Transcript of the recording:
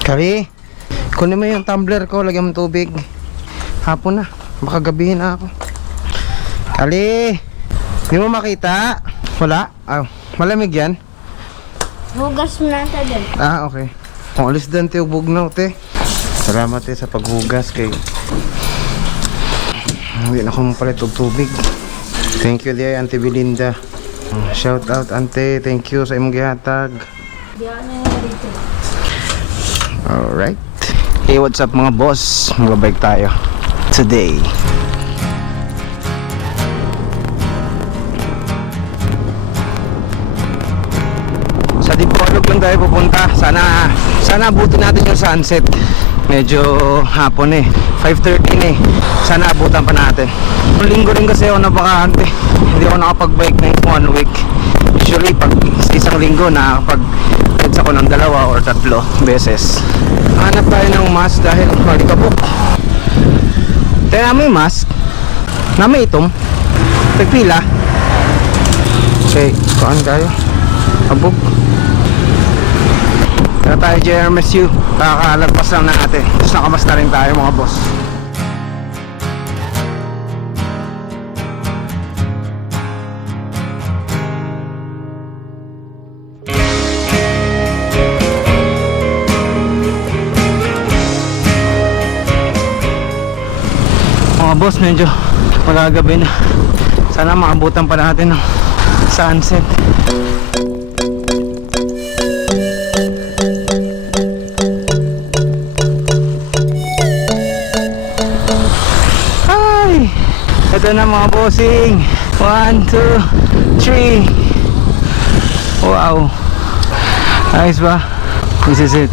Kali, kunin mo yung tumbler ko, lagyan mo tubig. Hapon na, baka gabihin na ako. Kali, hindi mo makita? Wala? Malamig yan? Hugas mo na sa dyan. Okay. Kung alis doon, te, bugnaw, te. Salamat, te, sa paghugas kay... Hindi na ako mapalit og tubig. Thank you, di Auntie Belinda. Shout out, Ante. Thank you sa imong gihatag. Alright. Hey, what's up mga boss? Magbabike tayo today. Sa Dipolog lang tayo pupunta. Sana abutin natin yung sunset. Medyo hapon 5:30 sana abutan pa natin. Yung linggo rin kasi ako nabakante. Hindi ako nakapag-bike ng 1 week. Usually pag sa isang linggo nakakapag-rides ako ng 2 or 3 beses. Hanap tayo ng mask dahil malikabok. Tayo namin yung mask namin itom pagpila. Okay, kuhaan tayo abog. Kaya tayo JRMSU, kakalagpas lang natin. Tapos nakamas na rin tayo mga boss. Mga boss, medyo magagabi na. Sana maabutan pa natin ng sunset. Ito na mga bossing. 1, 2, 3. Wow, nice ba? This is it.